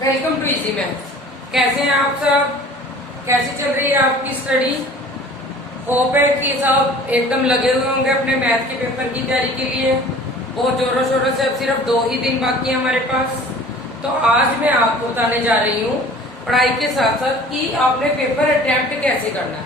Welcome to easy math. कैसे हैं आप सब? कैसी चल रही है आपकी स्टडी? होप है कि सब एकदम लगे हुए होंगे अपने मैथ के पेपर की तैयारी के लिए। बहुत जोरों शोरों से, अब सिर्फ 2 ही दिन बाकी है हमारे पास। तो आज मैं आपको बताने जा रही हूँ पढ़ाई के साथ साथ कि आपने पेपर अटेम्प्ट कैसे करना है।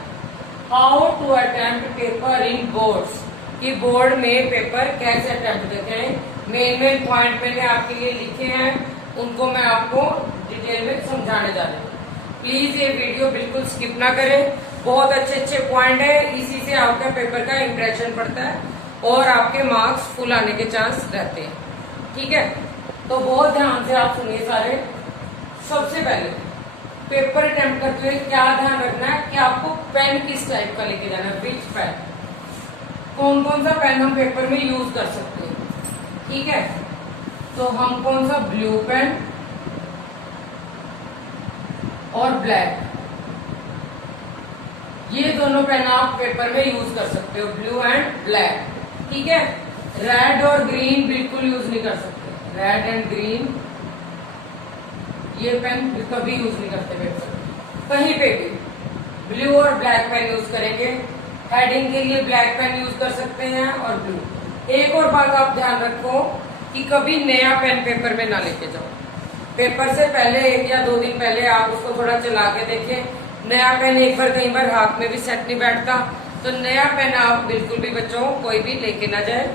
How to attempt paper in boards, कि बोर्ड में पेपर कैसे अटेम्प्ट देते हैं। मेन पॉइंट मैंने आपके लिए लिखे हैं, उनको मैं आपको डिटेल में समझाने जा रही हूँ। प्लीज ये वीडियो बिल्कुल स्किप ना करें। बहुत अच्छे अच्छे पॉइंट है, इसी से आपका पेपर का इंप्रेशन पड़ता है और आपके मार्क्स फुल आने के चांस रहते हैं। ठीक है, तो बहुत ध्यान से आप सुनिए सारे। सबसे पहले पेपर अटेम्प्ट करते हुए क्या ध्यान रखना है कि आपको पेन किस टाइप का लेके जाना है। विच पेन, कौन कौन सा पेन हम पेपर में यूज कर सकते हैं। ठीक है, तो हम कौन सा, ब्लू पेन और ब्लैक, ये दोनों पेन आप पेपर में यूज कर सकते हो, ब्लू एंड ब्लैक। ठीक है, रेड और ग्रीन बिल्कुल यूज नहीं कर सकते। रेड एंड ग्रीन ये पेन कभी यूज नहीं करते पेपर में कहीं पे भी। ब्लू और ब्लैक पेन यूज करेंगे। हेडिंग के लिए ब्लैक पेन यूज कर सकते हैं और ब्लू। एक और बात आप ध्यान रखो कि कभी नया पेन पेपर में ना लेके जाओ। पेपर से पहले 1 या 2 दिन पहले आप उसको थोड़ा चला के देखें। नया पेन एक बार कई बार हाथ में भी सेट नहीं बैठता, तो नया पेन आप बिल्कुल भी बच्चों कोई भी लेके ना जाए।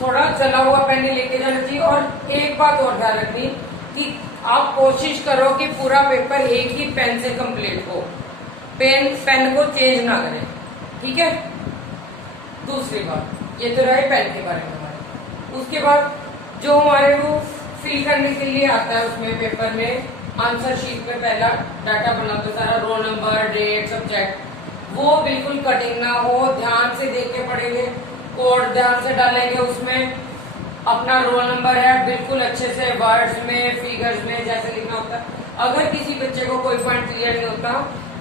थोड़ा चला हुआ पेन ही लेके जाना चाहिए। और एक बात और ध्यान रखनी कि आप कोशिश करो कि पूरा पेपर एक ही पेन से कंप्लीट हो, पेन को चेंज ना करें। ठीक है, दूसरी बात, ये तो रहे पेन के बारे में हमारे। उसके बाद जो हमारे को फिल करने के लिए आता है उसमें पेपर में आंसर शीट पे पहला डाटा बना तो सारा रोल नंबर, डेट, सब्जेक्ट, वो बिल्कुल कटिंग ना हो। ध्यान से देख के पढ़ेंगे, कोड ध्यान से डालेंगे उसमें। अपना रोल नंबर है बिल्कुल अच्छे से वर्ड्स में, फिगर्स में जैसे लिखना होता है। अगर किसी बच्चे को कोई पॉइंट क्लियर नहीं होता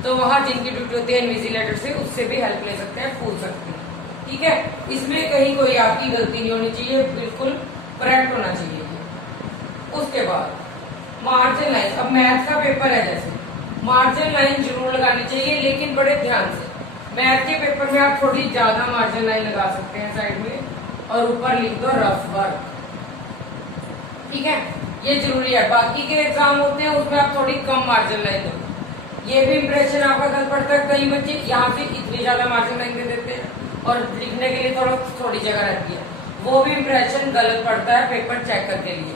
तो वहां जिनकी ड्यूटी होती है इन्विजिलेटर से, उससे भी हेल्प ले सकते हैं, पूछ सकते हैं। ठीक है, इसमें कहीं कोई आपकी गलती नहीं होनी चाहिए, बिल्कुल करेक्ट होना चाहिए। उसके बाद मार्जिन लाइन, अब मैथ का पेपर है जैसे मार्जिन लाइन जरूर लगानी चाहिए, लेकिन बड़े ध्यान से। मैथ के पेपर में आप थोड़ी ज्यादा मार्जिन लाइन लगा सकते हैं साइड में, और ऊपर लिख दो रफ वर्क। ठीक है, ये जरूरी है। बाकी के एग्जाम होते हैं उसमें आप थोड़ी कम मार्जिन लाइन दो, ये भी इंप्रेशन आपका गलत पड़ता है। कई बच्चे यहाँ पे इतनी ज्यादा मार्जिन लाइन दे देते हैं और लिखने के लिए थोड़ी जगह रहती है, वो भी इंप्रेशन गलत पड़ता है पेपर चेकर के लिए,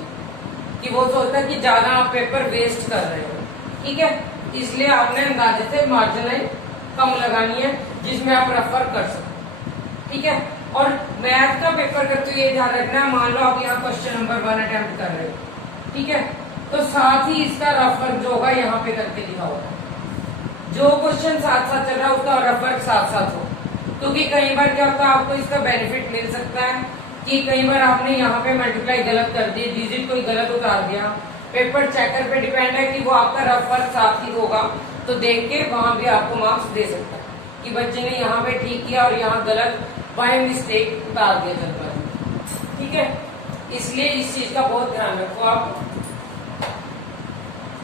कि वो सोचता है कि ज्यादा आप पेपर वेस्ट कर रहे हो। ठीक है, इसलिए आपने अंदाजे से मार्जिन लाइन कम लगानी है जिसमें आप रेफर कर सकते। ठीक है, और मैथ का पेपर करते हुए ध्यान रखना है, मान लो आप यहाँ क्वेश्चन नंबर 1 अटेम्प्ट कर रहे हो। ठीक है, तो साथ ही इसका रेफर जो होगा यहाँ पे करके लिखा होगा। जो क्वेश्चन साथ साथ चल रहा है उसका रेफर साथ साथ हो, क्योंकि कई बार क्या होता है आपको इसका बेनिफिट मिल सकता है कि कई बार आपने यहाँ पे मल्टीप्लाई गलत कर दी, डिजिट कोई गलत उतार दिया। पेपर चेकर पे डिपेंड है कि वो आपका रेफर साथ ही होगा, तो देख के वहां भी आपको मार्क्स दे सकता है कि बच्चे ने यहाँ पे ठीक किया और यहाँ गलत बाय मिस्टेक उतार दिया जल्दबाजी। ठीक है, इसलिए इस चीज का बहुत ध्यान रखो आप।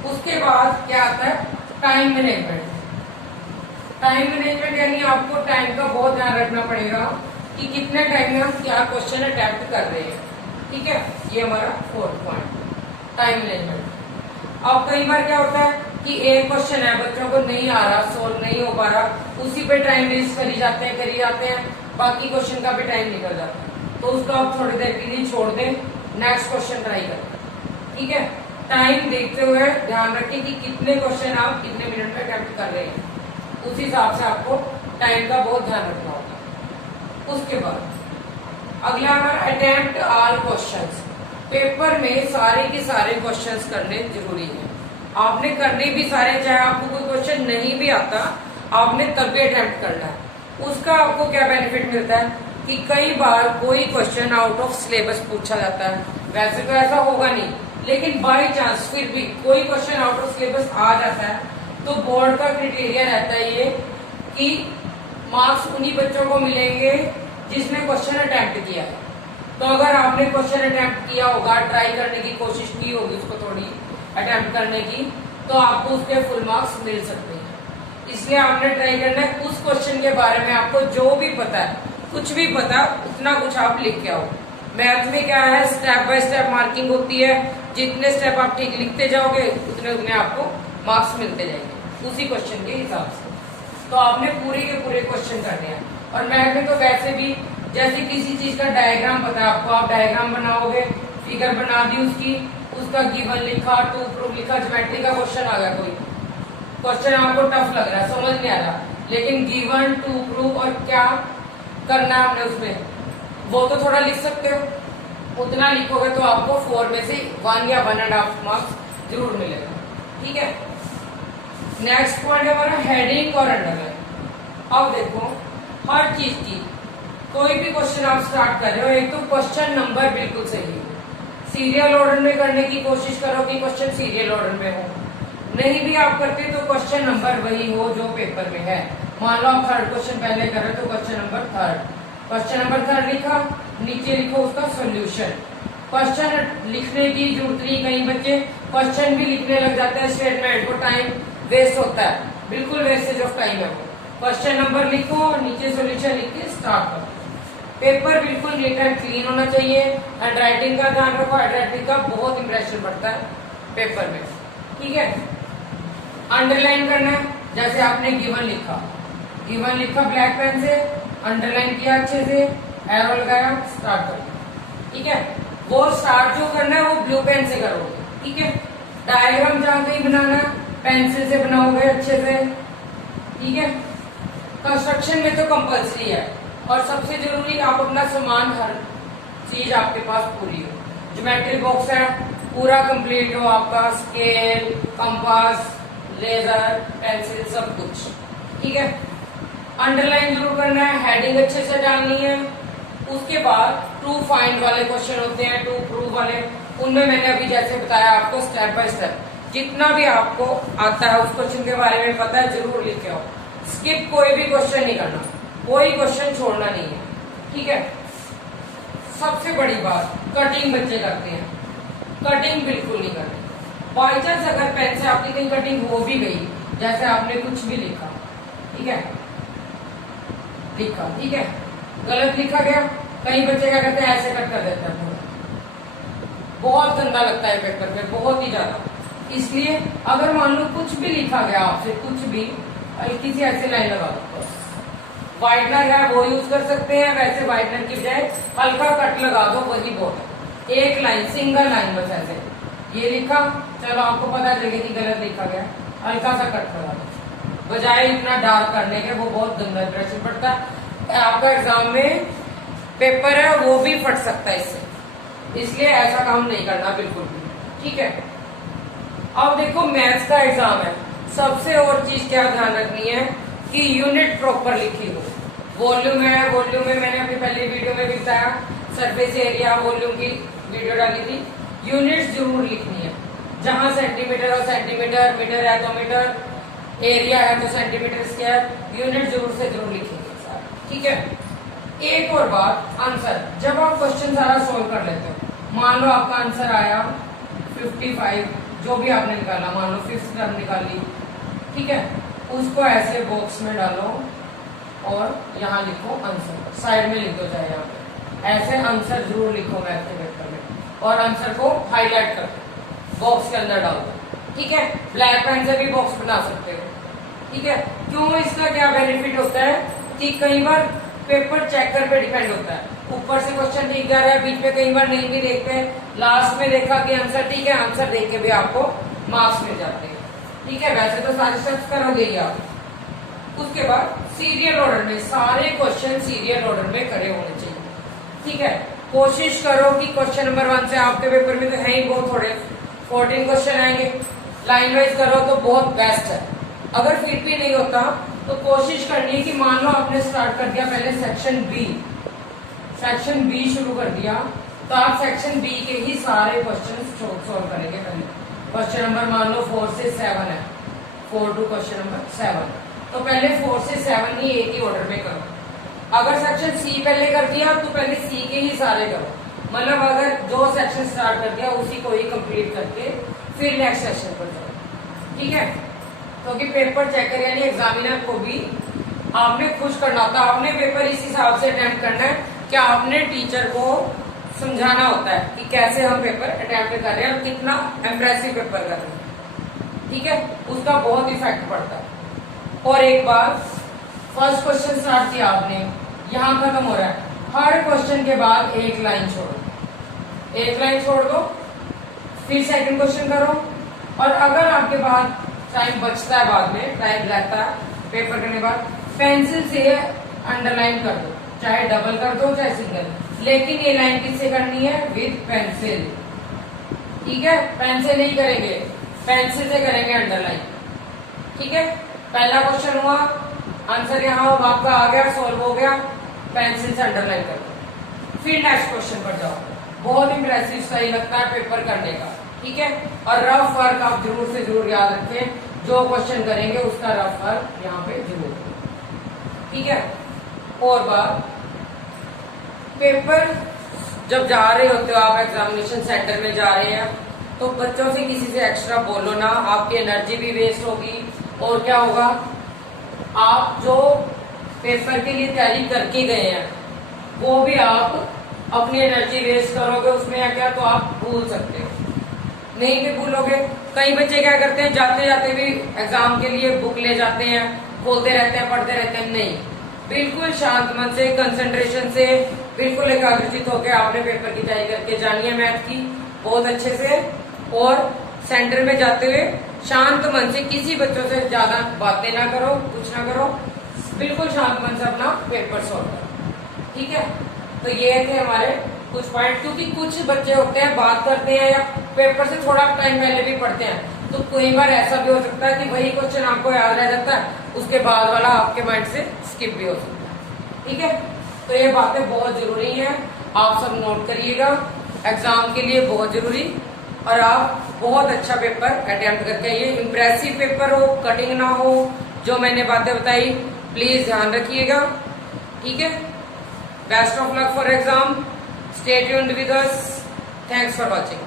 उसके बाद क्या आता है, टाइम मैनेजमेंट। टाइम मैनेजमेंट यानी आपको टाइम का बहुत ध्यान रखना पड़ेगा कि कितने टाइम में हम क्या क्वेश्चन अटेम्प्ट कर रहे हैं। ठीक है, ये हमारा 4th पॉइंट, टाइम मैनेजमेंट। अब कई बार क्या होता है कि एक क्वेश्चन है बच्चों को नहीं आ रहा, सोल्व नहीं हो पा रहा, उसी पे टाइम वेस्ट करी जाते हैं, बाकी क्वेश्चन का भी टाइम निकल जाता है, तो उसको आप थोड़ी देर के लिए छोड़ दें, नेक्स्ट क्वेश्चन ट्राई करें। ठीक है, टाइम देखते हुए ध्यान रखें कि कितने क्वेश्चन आप कितने मिनट में अटेम्प्ट कर रहे हैं, उस हिसाब से आपको टाइम का बहुत ध्यान रखना होगा। उसके बाद अगला हमारा अटेम्प्ट ऑल क्वेश्चंस। पेपर में सारे के सारे क्वेश्चंस करने जरूरी है। आपने करने भी सारे, चाहे आपको कोई क्वेश्चन नहीं भी आता आपने तब भी अटेम्प्ट करना है। उसका आपको क्या बेनिफिट मिलता है कि कई बार कोई क्वेश्चन आउट ऑफ सिलेबस पूछा जाता है, वैसे तो ऐसा होगा नहीं, लेकिन बाई चांस फिर भी कोई क्वेश्चन आउट ऑफ सिलेबस आ जाता है, तो बोर्ड का क्राइटेरिया रहता है ये कि मार्क्स उन्हीं बच्चों को मिलेंगे जिसने क्वेश्चन अटेम्प्ट किया है। तो अगर आपने क्वेश्चन अटेम्प्ट किया होगा, ट्राई करने की कोशिश की होगी उसको थोड़ी अटेम्प्ट करने की, तो आपको उसके फुल मार्क्स मिल सकते हैं। इसलिए आपने ट्राई करना है उस क्वेश्चन के बारे में आपको जो भी पता है, कुछ भी पता उतना कुछ आप लिख के आओ। मैथ में क्या है, स्टेप बाय स्टेप मार्किंग होती है, जितने स्टेप आप ठीक लिखते जाओगे उतने उतने आपको मार्क्स मिलते जाएंगे उसी क्वेश्चन के हिसाब से। तो आपने पूरे के पूरे क्वेश्चन करने हैं। और मैथ में तो वैसे भी जैसे किसी चीज का डायग्राम पता है आपको, आप डायग्राम बनाओगे, फिगर बना दी उसकी, उसका गिवन लिखा, टू प्रूफ लिखा, ज्योमेट्री का क्वेश्चन आ गया, कोई क्वेश्चन आपको टफ लग रहा है, समझ नहीं आ रहा, लेकिन गिवन, टू प्रूफ और क्या करना है आपने उसमें, वो तो थोड़ा लिख सकते हो, उतना लिखोगे तो आपको 4 में से 1 या 1.5 मार्क्स जरूर मिलेगा। ठीक है, नेक्स्ट पॉइंट है हमारा हेडिंग और अंडरलाइन। अब देखो हर चीज की, कोई भी क्वेश्चन आप स्टार्ट कर रहे हो, एक तो क्वेश्चन नंबर बिल्कुल सही हो, सीरियल ऑर्डर में करने की कोशिश करो कि क्वेश्चन सीरियल ऑर्डर में हो, नहीं भी आप करते तो क्वेश्चन नंबर वही हो जो पेपर में है। मान लो आप थर्ड क्वेश्चन पहले कर रहे हो तो question number third, question number third लिखा, नीचे लिखो उसका सोल्यूशन। क्वेश्चन लिखने की जरूरत नहीं, कई बच्चे क्वेश्चन भी लिखने लग जाते हैं स्टेटमेंट को, टाइम वेस्ट होता है, बिल्कुल वेस्टेज ऑफ टाइम है वो। क्वेश्चन नंबर लिखो, नीचे सोल्यूशन लिख के स्टार्ट करो। पेपर बिल्कुल नीट एंड क्लीन होना चाहिए। हैंड राइटिंग का ध्यान रखो, हैंड राइटिंग का बहुत इंप्रेशन पड़ता है पेपर में। ठीक है, अंडरलाइन करना है, जैसे आपने गिवन लिखा ब्लैक पेन से, अंडरलाइन किया अच्छे से, एरो लगाया, स्टार्ट कर दिया। ठीक है, वो स्टार्ट जो करना है वो ब्लू पेन से करोगे। ठीक है, डायग्राम जहां कहीं बनाना है पेंसिल से बनाओगे अच्छे से। ठीक है, कंस्ट्रक्शन में तो कंपल्सरी है, और सबसे जरूरी आप अपना सामान, हर चीज आपके पास पूरी हो। ज्योमेट्री बॉक्स है पूरा कंप्लीट हो आपका, स्केल, कंपास, लेजर, पेंसिल, सब कुछ। ठीक है, अंडरलाइन जरूर करना है, हेडिंग अच्छे से डालनी है। उसके बाद टू फाइंड वाले क्वेश्चन होते हैं, टू प्रूव वाले, उनमें मैंने अभी जैसे बताया आपको स्टेप बाय स्टेप जितना भी आपको आता है उस क्वेश्चन के बारे में पता है जरूर लिख के आओ। स्किप कोई भी क्वेश्चन नहीं करना, कोई क्वेश्चन छोड़ना नहीं है। ठीक है, सबसे बड़ी बात, कटिंग बच्चे करते हैं, कटिंग बिल्कुल नहीं करनी। बाई चांस अगर पेन से आपकी कहीं कटिंग हो भी गई, जैसे आपने कुछ भी लिखा, ठीक है, ठीक है, गलत लिखा गया, कई बच्चे क्या करते हैं ऐसे कट कर देते हैं, बहुत गंदा लगता है पेपर में, बहुत ही ज्यादा। इसलिए अगर मान लो कुछ भी लिखा गया आपसे, कुछ भी हल्की सी ऐसे लाइन लगा दो, व्हाइटनर है वो यूज कर सकते हैं, वैसे व्हाइटनर की बजाय हल्का कट लगा दो, वही बहुत है। एक लाइन, सिंगल लाइन बस ऐसे, ये लिखा, चलो आपको पता चले कि गलत लिखा गया, हल्का सा कट लगा दो, बजाय इतना डार्क करने के, वो बहुत गंदा इंप्रेशन पड़ता है। आपका एग्जाम में पेपर है वो भी फट सकता है इससे, इसलिए ऐसा काम नहीं करना बिल्कुल भी। ठीक है, अब देखो मैथ्स का एग्जाम है, सबसे और चीज क्या ध्यान रखनी है कि यूनिट प्रॉपर लिखी हो। वॉल्यूम है, वॉल्यूम में मैंने अपनी पहली वीडियो में भी बताया, सरफेस एरिया वॉल्यूम की वीडियो डाली थी, यूनिट्स जरूर लिखनी है। जहां सेंटीमीटर हो सेंटीमीटर, मीटर है तो मीटर, एरिया है तो सेंटीमीटर स्क्वायर, यूनिट जरूर से जरूर लिखेंगे। ठीक है, एक और बात, आंसर जब आप क्वेश्चन सारा सोल्व कर लेते हो, मान लो आपका आंसर आया 55, जो भी आपने निकाला, मान लो 5th टर्म निकाली, ठीक है, उसको ऐसे बॉक्स में डालो और यहाँ लिखो आंसर, साइड में लिख दो चाहे यहाँ पे, ऐसे आंसर जरूर लिखो मैथ के पेपर में, और आंसर को हाईलाइट कर दो, बॉक्स के अंदर डाल दो। ठीक है, ब्लैक पेन से भी बॉक्स बना सकते हो। ठीक है, क्यों, इसका क्या बेनिफिट होता है कि कई बार पेपर चेकर पे डिपेंड होता है, ऊपर से क्वेश्चन ठीक जा रहा है, बीच में कई बार नहीं भी देखते हैं, लास्ट में देखा कि आंसर ठीक है, आंसर देख के भी आपको मार्क्स मिल जाते हैं। ठीक है, वैसे तो सारे स्टेप्स करोगे ही आप। उसके बाद सीरियल ऑर्डर में, सारे क्वेश्चन सीरियल ऑर्डर में करे होने चाहिए। ठीक है, कोशिश करो कि क्वेश्चन नंबर 1 से, आपके पेपर में तो है ही बहुत थोड़े, 14 क्वेश्चन आएंगे, लाइन वाइज करो तो बहुत बेस्ट है। अगर फिर भी नहीं होता तो कोशिश करनी है कि मान लो आपने स्टार्ट कर दिया पहले सेक्शन बी शुरू कर दिया, तो आप सेक्शन बी के ही सारे क्वेश्चन सोल्व करेंगे। पहले क्वेश्चन नंबर मान लो 4 से 7 है, 4 टू क्वेश्चन नंबर 7, तो पहले 4 से 7 ही एक ही ऑर्डर में करो। अगर सेक्शन सी पहले कर दिया तो पहले सी के ही सारे करो, मतलब अगर जो सेक्शन स्टार्ट कर दिया उसी को ही कंप्लीट करके फिर नेक्स्ट सेक्शन पर जाओ, ठीक है। क्योंकि पेपर चेकर यानी एग्जामिनर को भी आपने खुश करना होता है, आपने पेपर इस हिसाब से अटेम्प्ट करना है कि आपने टीचर को समझाना होता है कि कैसे हम पेपर अटेम्प्ट कर रहे हैं और कितना इम्प्रेसिव पेपर कर रहे हैं, ठीक है। उसका बहुत इफेक्ट पड़ता है। और एक बार फर्स्ट क्वेश्चन स्टार्ट किया आपने, यहाँ खत्म हो रहा है, हर क्वेश्चन के बाद एक लाइन छोड़ो, एक लाइन छोड़ दो, फिर सेकंड क्वेश्चन करो। और अगर आपके पास टाइम बचता है, बाद में टाइम रहता है पेपर करने के बाद, पेंसिल से अंडरलाइन कर दो, चाहे डबल कर दो चाहे सिंगल, लेकिन ये लाइन किससे करनी है? विद पेंसिल, ठीक है। पेन से नहीं करेंगे, पेंसिल से करेंगे अंडरलाइन, ठीक है। पहला क्वेश्चन हुआ, आंसर यहाँ आपका आ गया, सॉल्व हो गया, पेंसिल से अंडरलाइन कर दो। फिर नेक्स्ट क्वेश्चन पर जाओ, बहुत इंप्रेसिव सही लगता है पेपर करने का, ठीक है। और रफ वर्क आप जरूर से जरूर याद रखें, जो क्वेश्चन करेंगे उसका रफ वर्क यहाँ पे जरूर, ठीक है। और बात, पेपर जब जा रहे होते हो आप एग्जामिनेशन सेंटर में जा रहे हैं, तो बच्चों से किसी से एक्स्ट्रा बोलो ना, आपकी एनर्जी भी वेस्ट होगी। और क्या होगा, आप जो पेपर के लिए तैयारी करके गए हैं वो भी आप अपनी एनर्जी वेस्ट करोगे उसमें, या क्या तो आप भूल सकते हो, नहीं भी भूलोगे। कई बच्चे क्या करते हैं, जाते जाते भी एग्जाम के लिए बुक ले जाते हैं, खोलते रहते हैं, पढ़ते रहते हैं। नहीं, बिल्कुल शांत मन से, कंसंट्रेशन से, बिल्कुल एकाग्रचित होकर आपने पेपर की तैयारी करके जानी है मैथ की बहुत अच्छे से। और सेंटर में जाते हुए शांत मन से, किसी बच्चों से ज्यादा बातें ना करो, कुछ ना करो, बिल्कुल शांत मन से अपना पेपर सॉल्व करो, ठीक है। तो ये थे हमारे कुछ पॉइंट, क्योंकि कुछ बच्चे होते हैं बात करते हैं या पेपर से थोड़ा टाइम पहले भी पढ़ते हैं, तो कई बार ऐसा भी हो सकता है कि वही क्वेश्चन आपको याद रह जाता है, उसके बाद वाला आपके माइंड से स्किप भी हो सकता है, ठीक है। तो ये बातें बहुत जरूरी हैं, आप सब नोट करिएगा, एग्जाम के लिए बहुत जरूरी। और आप बहुत अच्छा पेपर अटेम्प्ट करके आइए, इम्प्रेसिव पेपर हो, कटिंग ना हो, जो मैंने बातें बताई प्लीज ध्यान रखिएगा, ठीक है। Best of luck for exam, stay tuned with us, thanks for watching.